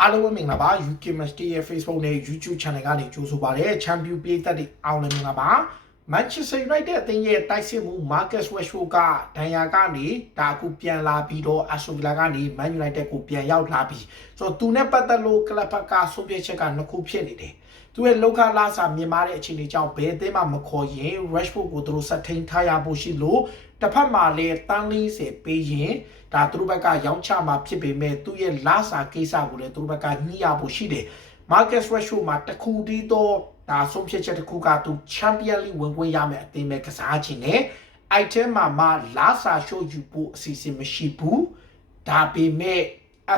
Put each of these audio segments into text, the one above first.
အားလုံးပဲမင်္ဂလာပါ UK Match ရဲ့ Facebook နဲ့ YouTube Channel ကနေကြိုဆိုပါရစေ Champion ပြည်သက်တွေအားလုံးမင်္ဂလာပါ Manchester United အသင်းရဲ့တိုက်စစ်မှု Marcus Rashford ကဒဏ်ရာကနေဒါအခုပြန်လာပြီးတော့ Aston Villa ကနေ Man United ကိုပြန်ရောက်လာပြီးဆိုတော့သူနဲ့ပတ်သက်လို့ကလပ်ဘက်ကဆုံးဖြတ်ချက်ကနှစ်ခုဖြစ်နေတယ်သူရဲ့လောက်ခလာစာမြင်မာတဲ့အခြေအနေကြောင့်ဘယ်အသင်းမှမခေါ်ရင် Rashford ကိုသူတို့ဆက်ထိန်ထားရဖို့ရှိလို့ တစ်ဖက်မှာလည်းတန်း40ပေးရင်ဒါသူတို့ဘက်ကရောင်းချမှာဖြစ်ပေမဲ့သူ့ရဲ့လာစာကိစ္စကိုလည်းသူတို့ဘက်ကညှိရဖို့ရှိတယ် Marcus Rashford မှာတခုတည်းတော့ဒါဆုံးဖြတ်ချက်တစ်ခုကသူ Champion League ဝင်ခွင့်ရမယ်အသင်းပဲကစားခြင်းနဲ့အိုက်တဲမှာမှလာစာရှိုးယူဖို့အစီအစဉ်မရှိဘူးဒါပေမဲ့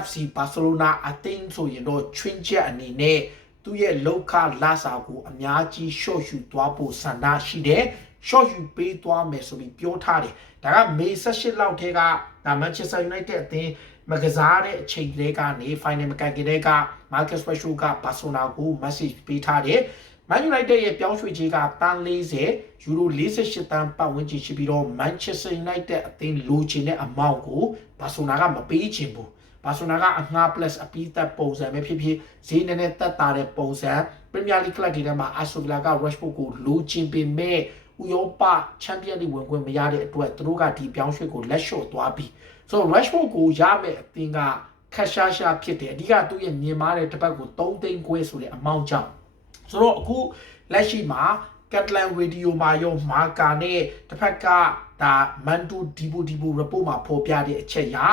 FC Barcelona အသင်းဆိုရင်တော့ချွင်းချက်အနေနဲ့သူ့ရဲ့လောက်ခလာစာကိုအများကြီးရှော့ယူသွားဖို့ဆန္ဒရှိတယ် ရှော့ယူပေးသွားမယ်ဆိုပြီးပြောထားတယ်ဒါကမေ18လောက်ထဲကဒါ Manchester United အသင်းမကစားတဲ့အချိန်တွေကနေ final မကန်ခင်တဲ့က Marcus Rashford က Barcelona ကို message ပေးထားတယ် Man United ရဲ့ပြောင်းရွှေ့ခြင်းကတန်း40ယူရို48တန်းပတ်ဝန်းကျင်ရှိပြီးတော့ Manchester United အသင်းလိုချင်တဲ့အမောင့်ကို Barcelona ကမပေးချင်ဘူးဘာဆိုနာကအငှား plus အပီးသက်ပုံစံပဲဖြစ်ဖြစ်ဈေးနည်းနည်းတက်တာတဲ့ပုံစံ Premier League ကလပ်တွေထဲမှာ Aston Villa က Rashford ကိုလိုချင်ပေမဲ့ ဥရောပချန်ပီယံလိဝင်ခွင့်မရတဲ့အတွက်သူတို့ကဒီပြောင်းရွှေ့ကိုလက်လျှော့သွားပြီဆိုတော့ Rashford ကိုရမယ်အသင်းကခက်ရှားရှားဖြစ်တယ်အဓိကသူ့ရဲ့မြင်မာတဲ့တစ်ပတ်ကို3သိန်းခွဲဆိုတဲ့အမောင့်ကြောင့်ဆိုတော့အခုလက်ရှိမှာ Catalan Radio မှာရောမာကာနဲ့တစ်ဖက်ကဒါမန်တူဒီဘူဒီဘူ report မှာဖော်ပြတဲ့အချက်ရာ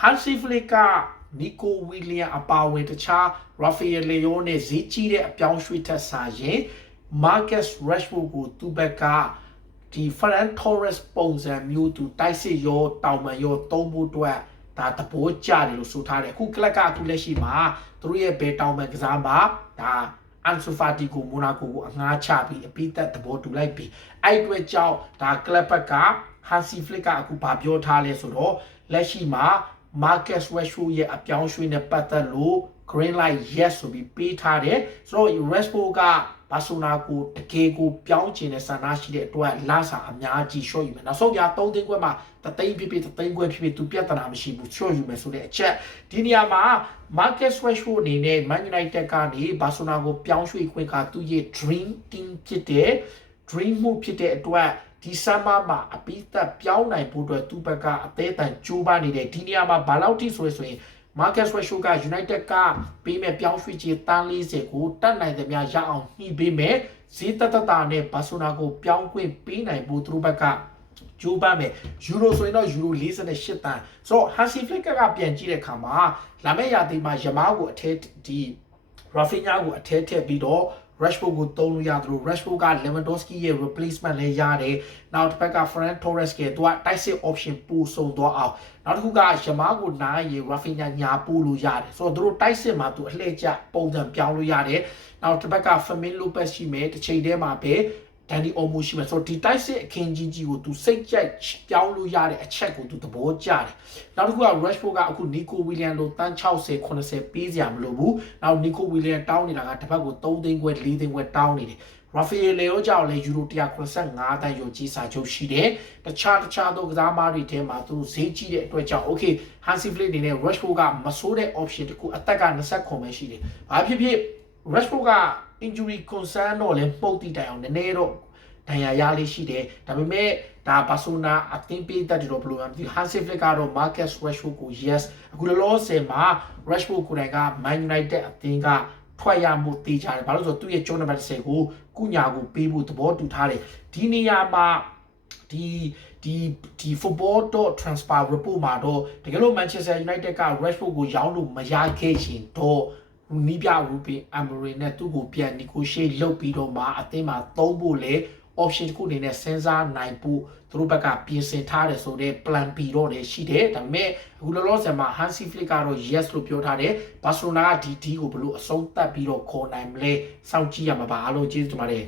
Hansi Flick ကနီကိုဝီလီယံအပါအဝင်တခြား Rafael Leao နဲ့ဈေးကြီးတဲ့အပြောင်းရွှေ့ထက်စာရင် Marcus Rashford ကိုသူ့ဘက်ကဒီ Ferran Torres ပုံစံမျိုးသူတိုက်စစ်ရောတောင်ပန်ရောသုံးဖို့အတွက်ဒါတပိုးကြတယ်လို့ဆိုထားတယ်အခုကလပ်ကအခုလက်ရှိမှာသူတို့ရဲ့ဘယ်တောင်ပန်ကစားမှာဒါအန်ဆိုဖာတီကိုမိုနာကိုကိုအငှားချပြီးအပိသက်သဘောတူလိုက်ပြီးအဲ့အတွက်ကြောင့်ဒါကလပ်ဘက်ကဟန်စီဖလစ်ကအခုဗာပြောထားလဲဆိုတော့လက်ရှိမှာ Marcus Rashford ရဲ့အပြောင်းရွှေ့နဲ့ပတ်သက်လို့ green light yes ဆိုပြီးပေးထားတယ်ဆိုတော့ Rashford က ဘာဆိုနာကိုတကယ်ကိုပြောင်းချင်တဲ့ဆန္ဒရှိတဲ့အတွက်လာစာအများကြီး short ယူမယ်နောက်ဆုံးပြ3သိန်းခွဲမှာတသိန်းဖြစ်ဖြစ်တသိန်းခွဲဖြစ်ဖြစ်သူပြဿနာမရှိဘူး short ယူမယ်ဆိုတဲ့အချက်ဒီနေရာမှာ Marcus Rashford အနေနဲ့ Man United ကနေဘာဆိုနာကိုပြောင်းရွှေ့ခွင့်ကသူ့ရဲ့ dream team ဖြစ်တဲ့ dream move ဖြစ်တဲ့အတွက်ဒီဆမ်ဘာမှာအပိသက်ပြောင်းနိုင်ဖို့အတွက်သူ့ဘက်ကအသေးအံကြိုးပမ်းနေတယ်ဒီနေရာမှာဘာလို့တိဆိုရဆိုရင် Marcus Rashford က United ကပေးမဲ့ပြောင်းရွှေ့ခြင်းတန်း40ကိုတတ်နိုင်သမျှရအောင်ညှိပေးမယ်ဈေးတတတာနဲ့ဘာဆိုနာကိုပြောင်းခွင့်ပေးနိုင်ဖို့သူတို့ဘက်ကဂျိုးပမ်းမယ်ယူရိုဆိုရင်တော့ယူရို48တန်းဆိုတော့ Hansi Flick ကပြန်ကြည့်တဲ့အခါမှာလာမယ့်ရာသီမှာယမားကိုအထက်ဒီ Rafinha ကိုအထက်ထည့်ပြီးတော့ Rashford ကိုသုံးလို့ရသလို Rashford က Lewandowski ရဲ့ replacement လည်းရတယ်။နောက်တစ်ဖက်က Ferran Torres ကသူကတိုက်စစ် option ပို့送သွားအောင်။နောက်တစ်ခုကယမားကိုနိုင်ရ Rafinha ညာပို့လို့ရတယ်။ဆိုတော့သူတို့တိုက်စစ်မှာသူအလှည့်ကျပုံစံပြောင်းလို့ရတယ်။နောက်တစ်ဖက်က Fermin Lopez ရှိမယ်တစ်ချိန်တည်းမှာပဲ ဒန်ဒီအိုမိုရှိမယ်ဆိုတော့ဒီတိုက်စစ်အခင်းကြီးကြီးကိုသူစိတ်ကြိုက်ပြောင်းလို့ရတဲ့အချက်ကိုသူသဘောကျတယ်နောက်တစ်ခုက Rashford ကအခု Nico William လို့တန်း60 80ပေးစရာမလိုဘူးနောက် Nico William တောင်းနေတာကတစ်ဖက်ကို3သိန်းခွဲ4သိန်းခွဲတောင်းနေတယ် Rafael Leo ကြောင့်လည်းယူရို185တန်းရုံကြီးစာချုပ်ရှိတယ်တခြားတခြားသောကစားသမားတွေထဲမှာသူဈေးကြီးတဲ့အတွက်ကြောင့် okay Hansi Flick အနေနဲ့ Rashford ကမဆိုးတဲ့ option တခုအသက်က20ခွန်ပဲရှိတယ်ဘာဖြစ်ဖြစ် Rashford က injury concern တော့လည်းပုတ်တိတိုင်အောင်နည်းနည်းတော့ဒဏ်ရာရလေးရှိတယ်ဒါပေမဲ့ဒါဘာဆိုနာအသင်းပေးတတ်တယ်တော့ဘယ်လိုမှမသိဘူး Hansi Flick ကတော့ Marcus Rashford ကို yes အခုလောလောဆယ်မှာ Rashford ကိုယ်တိုင်က Man United အသင်းကထွက်ရမှုတေးကြတယ်ဘာလို့ဆိုတော့သူ့ရဲ့ကျုံးနံပါတ်10ကိုကုညာကိုပေးဖို့သဘောတူထားတယ်ဒီနေရာမှာဒီဒီဒီ football.transfer report မှာတော့တကယ်လို့ Manchester United က Rashford ကိုရောင်းလို့မရခဲ့ရင်တော့ နီးပြရူပင်အမ်ဘရီနဲ့သူ့ကိုပြန် negotiate လုပ်ပြီးတော့မှအသင်းမှာသုံးဖို့လေ option တစ်ခုအနေနဲ့စဉ်းစားနိုင်ဖို့သူတို့ဘက်ကပြင်ဆင်ထားတယ်ဆိုတော့ plan B တော့လည်းရှိတယ်ဒါပေမဲ့အခုလောလောဆယ်မှာ Hansi Flick ကတော့ yes လို့ပြောထားတယ် Barcelona ကဒီဒီကိုဘယ်လိုအဆုံးသတ်ပြီးတော့ခေါ်နိုင်မလဲစောင့်ကြည့်ရမှာပါအားလုံးကျေးဇူးတင်ပါတယ်